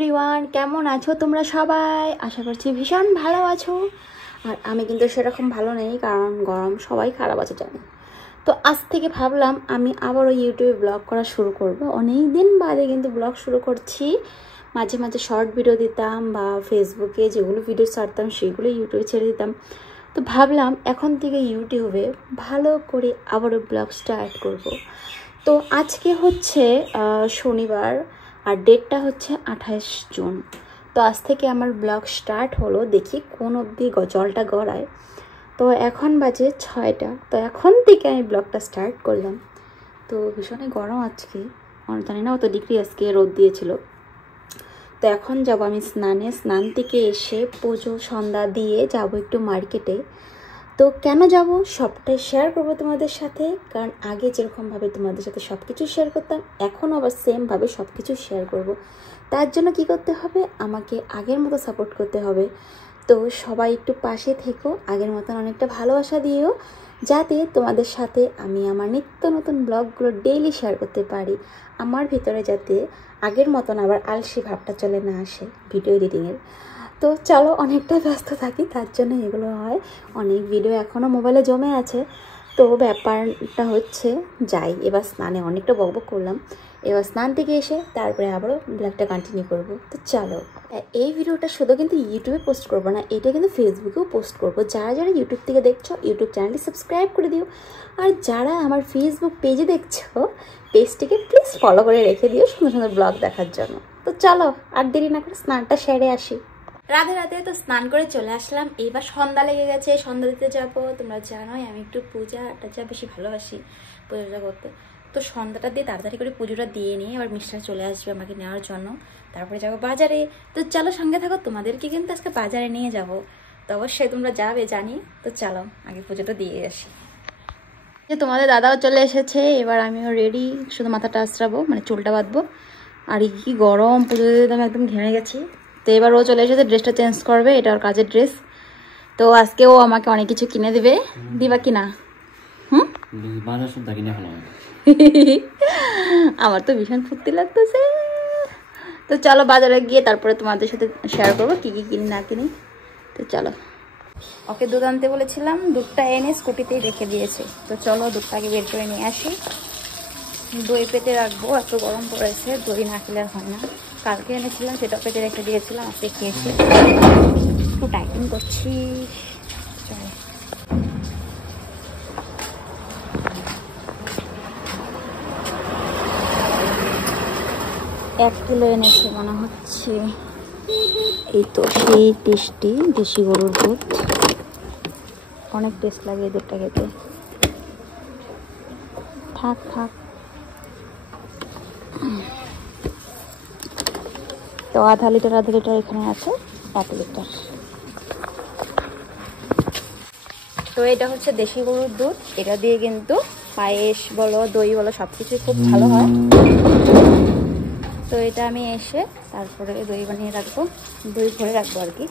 Everyone, কেমন আছো তোমরা সবাই? আশা করছি ভীষণ ভালো আছো। আর আমি কিন্তু সেরকম ভালো নেই, কারণ গরম সবাই খারাপ আছে জানে। তো আজ থেকে ভাবলাম আমি আবারও ইউটিউবে ব্লগ করা শুরু করব। অনেক দিন বাদে কিন্তু ব্লগ শুরু করছি। মাঝে মাঝে শর্ট ভিডিও দিতাম বা ফেসবুকে যেগুলো ভিডিও ছাড়তাম সেগুলো ইউটিউবে ছেড়ে দিতাম। তো ভাবলাম এখন থেকে ইউটিউবে ভালো করে আবারও ব্লগ স্টার্ট করব। তো আজকে হচ্ছে শনিবার, আর ডেটটা হচ্ছে 28 জুন। তো আজ থেকে আমার ব্লগ স্টার্ট হলো, দেখি কোন অবধি জলটা গড়ায়। তো এখন বাজে 6টা, তো এখন থেকে আমি ব্লগটা স্টার্ট করলাম। তো ভীষণই গরম আজকে, জানি না অত ডিগ্রি আজকে রোদ দিয়েছিল। তো এখন যাব আমি স্নান থেকে এসে পুজো সন্ধ্যা দিয়ে যাব একটু মার্কেটে। তো কেন যাব সবটাই শেয়ার করবো তোমাদের সাথে, কারণ আগে যেরকমভাবে তোমাদের সাথে সব কিছু শেয়ার করতাম, এখনও আবার সেমভাবে সব কিছু শেয়ার করব। তার জন্য কি করতে হবে, আমাকে আগের মতো সাপোর্ট করতে হবে। তো সবাই একটু পাশে থেকো, আগের মতন অনেকটা ভালোবাসা দিও, যাতে তোমাদের সাথে আমি আমার নিত্য নতুন ব্লগগুলো ডেইলি শেয়ার করতে পারি। আমার ভিতরে যাতে আগের মতন আবার আলসি ভাবটা চলে না আসে ভিডিও এডিটিংয়ের। তো চলো, অনেকটা ব্যস্ত থাকি, তার জন্য এগুলো হয়। অনেক ভিডিও এখনও মোবাইলে জমে আছে। তো ব্যাপারটা হচ্ছে যাই এবার স্নানে, অনেকটা বকবক করলাম। এবার স্নান থেকে এসে তারপরে আবারও ব্লগটা কন্টিনিউ করব। তো চলো, এই ভিডিওটা শুধু কিন্তু ইউটিউবে পোস্ট করবো না, এটা কিন্তু ফেসবুকেও পোস্ট করব। যারা যারা ইউটিউব থেকে দেখছো, ইউটিউব চ্যানেলটি সাবস্ক্রাইব করে দিও। আর যারা আমার ফেসবুক পেজে দেখছো, পেজটিকে প্লিজ ফলো করে রেখে দিও সুন্দর সুন্দর ব্লগ দেখার জন্য। তো চলো আর দেরি না করে স্নানটা সেরে আসি। রাতে রাতে তো স্নান করে চলে আসলাম, এইবার সন্ধ্যা লেগে গেছে, সন্ধ্যা দিতে যাবো। তোমরা জানোই আমি একটু পূজাটা যা বেশি ভালোবাসি, পূজা করতে। তো সন্ধ্যাটা দিয়ে তাড়াতাড়ি করে পুজোটা দিয়ে নিয়ে আবার মিস্টার চলে আসবে আমাকে নেওয়ার জন্য। তারপরে যাবো বাজারে। তো চলো সঙ্গে থাকো, তোমাদেরকে কিন্তু আজকে বাজারে নিয়ে যাব। তো অবশ্যই তোমরা যাবে জানি। তো চলো আগে পুজোটা দিয়ে আসি। যে তোমাদের দাদাও চলে এসেছে, এবার আমিও রেডি, শুধু মাথাটা আঁচড়াবো, মানে চুলটা বাঁধবো। আর কি গরম, পুজো দিতে আমি একদম ঘেমে গেছি। তো এবার ও চলে এসেছে, ড্রেসটা চেঞ্জ করবে, এটা ওর কাজের ড্রেস। তো আজকে ও আমাকে অনেক কিছু কিনে দেবে, দিবা কিনা? আমার তো ভীষণ ফুর্তি লাগতেছে। তো চলো বাজারে গিয়ে তারপরে তোমাদের সাথে শেয়ার করবো কি কি কিনি না কিনি। তো চলো, ওকে দুধ আনতে বলেছিলাম, দুধটা এনে স্কুটিতেই রেখে দিয়েছে। তো চলো দুধটাকে বের করে নিয়ে আসি। দই পেতে রাখবো, এত গরম পড়েছে, দই না খেলে হয় না। কালকে এনেছিলাম, সেটা পেতে রেখে দিয়েছিলাম, আজকে খেয়েছি। একটু টাইপিং করছি। চলো, 1 কিলো এনেছে মনে হচ্ছে। এই তো সেই টেস্টি দেশি গরুর দুধ, অনেক টেস্ট লাগে এই দুধটা খেতে। থাক থাক। তো আধা লিটার এখানে আছে, 1 লিটার। তো এটা হচ্ছে দেশি গরুর দুধ, এটা দিয়ে কিন্তু পায়েস বলো দই বলো সব কিছু খুব ভালো হয়। তো এটা আমি এসে তারপরে দই বানিয়ে রাখবো, দই ভরে রাখবো আর কি।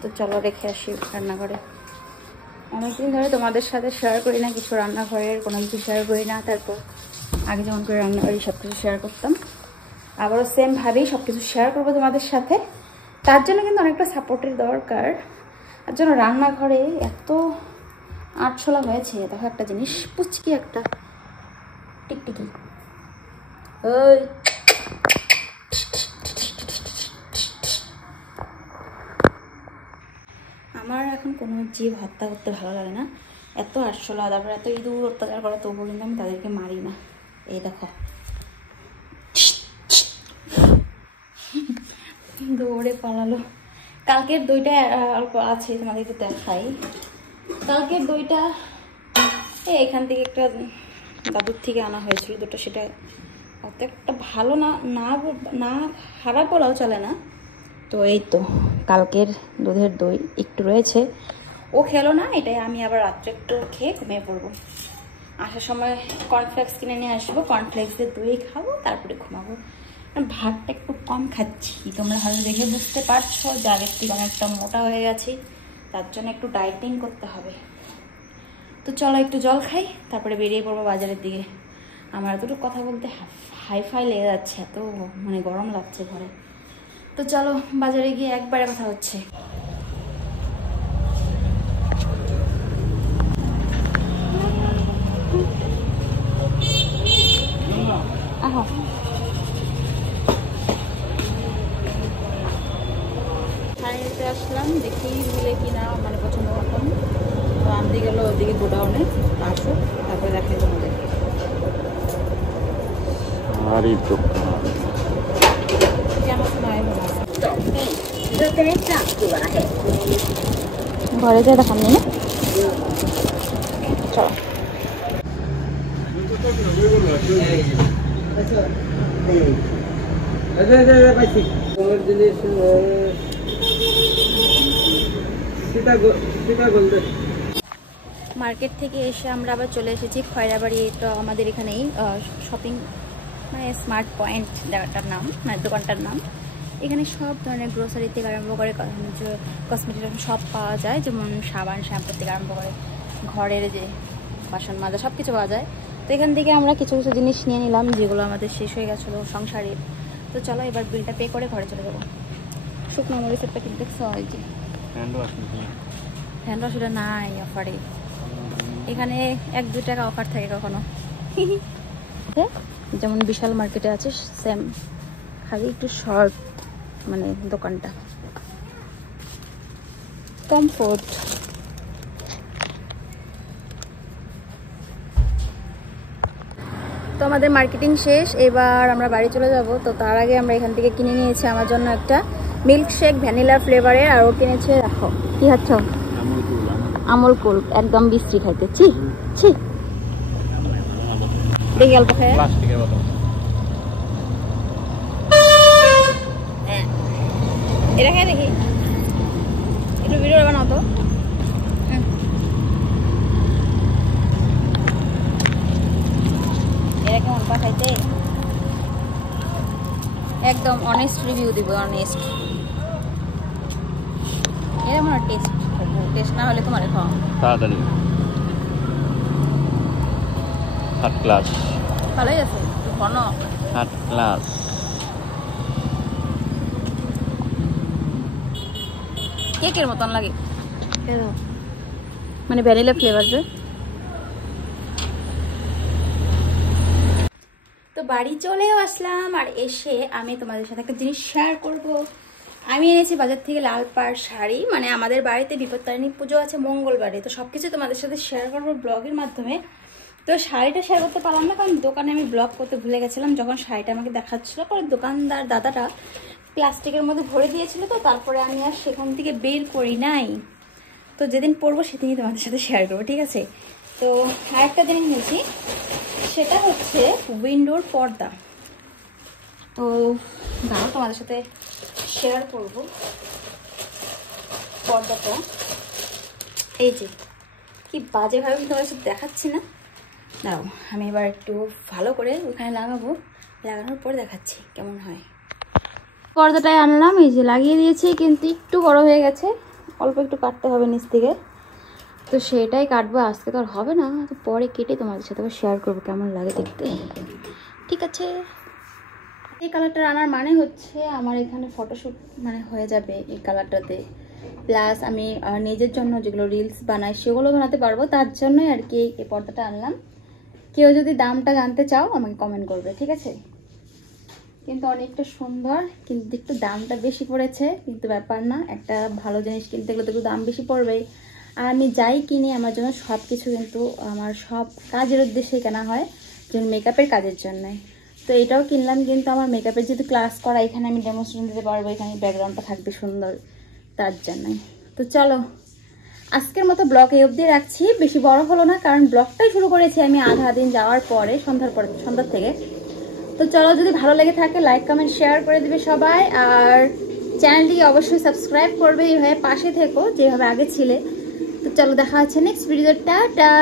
তো চলো রেখে আসি রান্নাঘরে। অনেকদিন ধরে তোমাদের সাথে শেয়ার করি না কিছু, রান্নাঘরের কোনো কিছু শেয়ার করি না। তারপর আগে যেমন করে রান্নাঘরে সব কিছু শেয়ার করতাম, আবারও সেমভাবেই সব কিছু শেয়ার করবো তোমাদের সাথে। তার জন্য কিন্তু অনেকটা সাপোর্টের দরকার। তার জন্য রান্নাঘরে এত আটশোলা হয়েছে। দেখো একটা জিনিস, পুচকি একটা টিকটিকি, ওই আমার এখন কোনো জীব হত্যা করতে ভালো লাগে না। এত আটশোলা, তারপরে এত ইঁদুর অত্যাচার করে, তবুও কিন্তু আমি তাদেরকে মারি না। এই দেখো দৌড়ে পালালো। কালকের দইটা অল্প আছে, তোমাদেরকে দেখাই। কালকের দইটা এখান থেকে একটা দাদুর থেকে আনা হয়েছিল দুটো, সেটা অত একটা ভালো না, না খারাপ বলাও চলে না। তো এই তো কালকের দুধের দই একটু রয়েছে, ও খেলো না, এটাই আমি আবার রাত্রে একটু খেয়ে ঘুমিয়ে পড়বো। আসার সময় কর্নফ্লেক্স কিনে নিয়ে আসবো, কর্নফ্লেক্সের দই খাবো, তারপরে ঘুমাবো। ভাতটা একটু কম খাচ্ছি, তোমরা হয়তো দেখে বুঝতে পারছো যে আগের থেকে অনেকটা মোটা হয়ে গেছি, তার জন্য একটু ডায়েটিং করতে হবে। তো চলো একটু জল খাই, তারপরে বেরিয়ে পড়বো বাজারের দিকে। আমার এতটুকু কথা বলতে হাই ফাই লেগে যাচ্ছে, এত মানে গরম লাগছে ঘরে। তো চলো বাজারে গিয়ে একবারে কথা হচ্ছে। আহো শাড়িতে আসলাম, দেখি মিলে কি না মানে পছন্দ মতন। তো আনতে গেল ওদিকে গোডাউনে, আসো তারপরে দেখাই তোমাদের। ঘরে যা দেখাম না, চলো। মার্কেট থেকে এসে আমরা আবার চলে এসেছি খয়রাবাড়ি। তো আমাদের এখানেই শপিং মানে স্মার্ট পয়েন্ট জায়গাটার নাম, মানে দোকানটার নাম। এখানে সব ধরনের গ্রোসারি থেকে আরম্ভ করে কসমেটিক সব পাওয়া যায়, যেমন সাবান শ্যাম্পু থেকে আরম্ভ করে ঘরের যে বাসন মাজা সব কিছু পাওয়া যায়। তো এখান থেকে আমরা কিছু কিছু জিনিস নিয়ে নিলাম যেগুলো আমাদের শেষ হয়ে গেছিলো সংসারের। তো চলো এবার বিলটা পে করে ঘরে চলে যাবো। শুকনো মরিচের প্যাকেট দেখছো, ওই যে হ্যান্ড ওয়াশ নাই অফারে, এখানে 1-2 টাকা অফার থাকে কখনো। যেমন বিশাল মার্কেটে আছে সেম, খালি একটু শর্ট মানে দোকানটা। কমফোর্ট তো আমাদের মার্কেটিং শেষ, এবার আমরা বাড়ি চলে যাব। তো তার আগে আমরা এখান থেকে কিনে নিয়েছি আমার জন্য একটা মিল্কশেক ভ্যানিলা ফ্লেভারের, আর ও কিনেছে, রাখো কি হচ্ছে, আমুল কুল, একদম বিশ্রী খাইতে। ছি ছি, দেখি অল্প খায়। এটা খাই দেখি, একটু ভিডিও বানাও তো। এরা কেমন পা খাইতে, একদম অনেস্ট রিভিউ দিব, অনেস্ট। এরা মনে টেস্ট, টেস্ট না হলে তোমার খাওয়া তাড়াতাড়ি। থার্ড ক্লাস ভালোই আছে, একটু ঘন থার্ড ক্লাস। কেকের মতন লাগে, মানে ভ্যানিলা ফ্লেভার। তো বাড়ি চলেও আসলাম, আর এসে আমি তোমাদের সাথে একটা জিনিস শেয়ার করব। আমি এনেছি বাজার থেকে লাল পাড় শাড়ি, মানে আমাদের বাড়িতে বিপত্তারিণী পুজো আছে মঙ্গলবারে। তো সব কিছু তোমাদের সাথে শেয়ার করবো ব্লগের মাধ্যমে। তো শাড়িটা শেয়ার করতে পারলাম না, কারণ দোকানে আমি ব্লগ করতে ভুলে গেছিলাম যখন শাড়িটা আমাকে দেখাচ্ছিলো। পরে দোকানদার দাদাটা প্লাস্টিকের মধ্যে ভরে দিয়েছিল, তো তারপরে আমি আর সেখান থেকে বের করি নাই। তো যেদিন পরবো সেদিনই তোমাদের সাথে শেয়ার করবো, ঠিক আছে। তো আরেকটা জিনিস নিয়েছি, সেটা হচ্ছে উইন্ডোর পর্দা। তো দাঁড়াও তোমাদের সাথে শেয়ার করব পর্দাটা। এই যে কি বাজেভাবে তোমাদের সাথে দেখাচ্ছি না, দাঁড়াও আমি এবার একটু ভালো করে ওখানে লাগাবো, লাগানোর পর দেখাচ্ছি কেমন হয়। পর্দাটাই আনলাম, এই যে লাগিয়ে দিয়েছি, কিন্তু একটু বড় হয়ে গেছে, অল্প একটু কাটতে হবে নিচ থেকে। তো সেটাই কাটবো, আজকে তো আর হবে না, তো পরে কেটে তোমাদের সাথে শেয়ার করবো কেমন লাগে দেখতে, ঠিক আছে। এই কালারটা আনার মানে হচ্ছে আমার এখানে ফটোশ্যুট মানে হয়ে যাবে এই কালারটাতে, প্লাস আমি নিজের জন্য যেগুলো রিলস বানাই সেগুলো বানাতে পারবো, তার জন্যই আর কি এই পর্দাটা আনলাম। কেউ যদি দামটা জানতে চাও আমাকে কমেন্ট করবে, ঠিক আছে। কিন্তু অনেকটা সুন্দর, কিন্তু একটু দামটা বেশি পড়েছে, কিন্তু ব্যাপার না, একটা ভালো জিনিস কিনতে গেলে তো একটু দাম বেশি পড়বেই। আর আমি যাই কিনি আমার জন্য সব কিছু কিন্তু আমার সব কাজের উদ্দেশ্যে কেনা হয়, যেমন মেকআপের কাজের জন্য। তো এটাও কিনলাম, কিন্তু আমার মেকআপের যেহেতু ক্লাস করা, এখানে আমি ডেমনস্ট্রেশন দিতে পারবো, এখানে ব্যাকগ্রাউন্ডটা থাকবে সুন্দর, তার জন্যই। তো চলো আজকের মতো ব্লগ এই অবধি রাখছি, বেশি বড় হলো না, কারণ ব্লগটাই শুরু করেছি আমি আধা দিন যাওয়ার পরে, সন্ধ্যার থেকে। তো চলো, যদি ভালো লেগে থাকে লাইক কমেন্ট শেয়ার করে দিবে সবাই, আর চ্যানেলটিকে অবশ্যই সাবস্ক্রাইব করবে, এইভাবে পাশে থেকো যেভাবে আগে ছিলে। তো চলো দেখা হচ্ছে নেক্সট ভিডিও, টাটা।